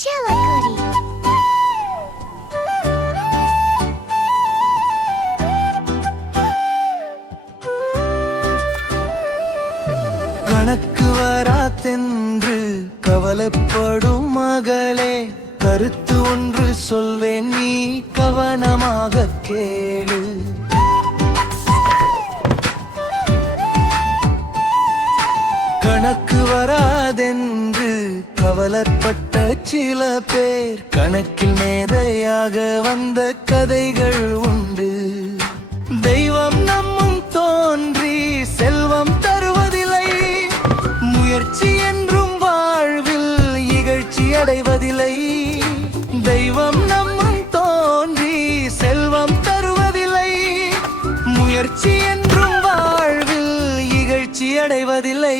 Chillicothe. கணக்கு வராதென்று கவலைப்படும் மகளே, கருத்து ஒன்று சொல்வேன், நீ கவனமாக கேளு. கணக்கு வராதென்று கவலைப்பட்ட சில பேர் கணக்கில் மேதையாக வந்த கதைகள் உண்டு. தெய்வம் நம்மும் தோன்றி செல்வம் தருவதில்லை, முயற்சி என்றும் வாழ்வில் இகழ்ச்சி அடைவதில்லை. தெய்வம் நம்மும் தோன்றி செல்வம் தருவதில்லை, முயற்சி என்றும் வாழ்வில் இகழ்ச்சி அடைவதில்லை.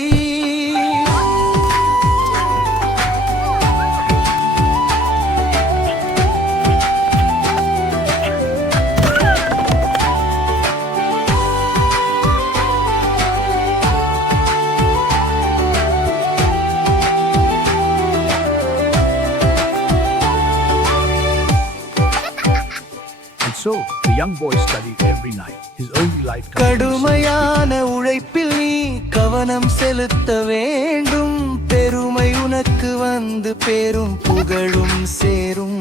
So, the young boy studied every night. His only light. கடுமையான உழைப்பில் நீ கவனம் செலுத்த வேண்டும். பெருமை உனக்கு வந்து பேரும் புகழும் சேரும்.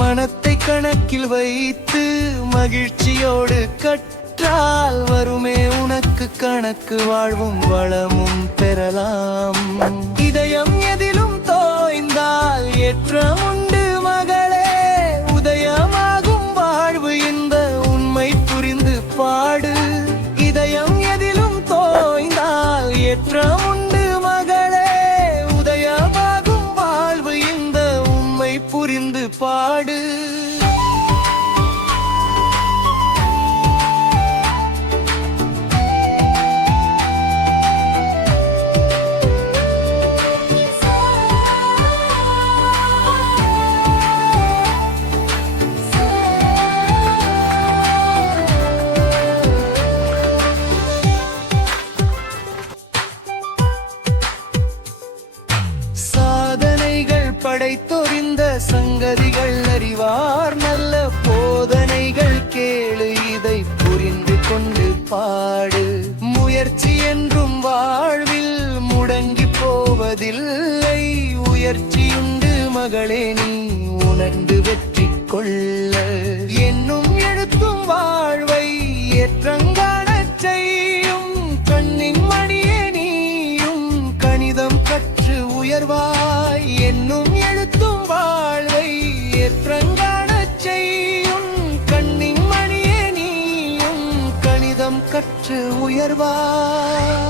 மனத்தை கணக்கில் வைத்து மகிழ்ச்சியோடு கற்றால் வருமே உனக்கு கணக்கு, வாழ்வும் வளமும் பெறலாம். இதயம் எதிலும் தோய்ந்தால் ஏற்றம் உண்டு மகளே, உதயமாகும் வாழ்வு இந்த உண்மை புரிந்து பாடு. இதயம் எதிலும் தோய்ந்தால் ஏற்றம் உண்டு மகளே, உதயமாகும் வாழ்வு இந்த உண்மை புரிந்து பாடு. படைத்தொறிந்த சங்கதிகள் அறிவார், நல்ல போதனைகள் கேளு, இதை புரிந்து கொண்டு பாடு. முயற்சி என்றும் வாழ்வில் முடங்கி போவதில்லை, உயர்ச்சியுண்டு மகளே, நீ உணர்ந்து வெற்றி கொள்ள. என்னும் எழுத்தும் வாழ்வை ஏற்றங்காணச் செய்யும், கண்ணின் மணியே நீயும் கணிதம் கற்று உயர்வாய். என்னும் எழுத்தும் வாழ்வை ஏற்றங்காணச் செய்யும், கண்ணின் மணியே நீயும் கணிதம் கற்று உயர்வாய்.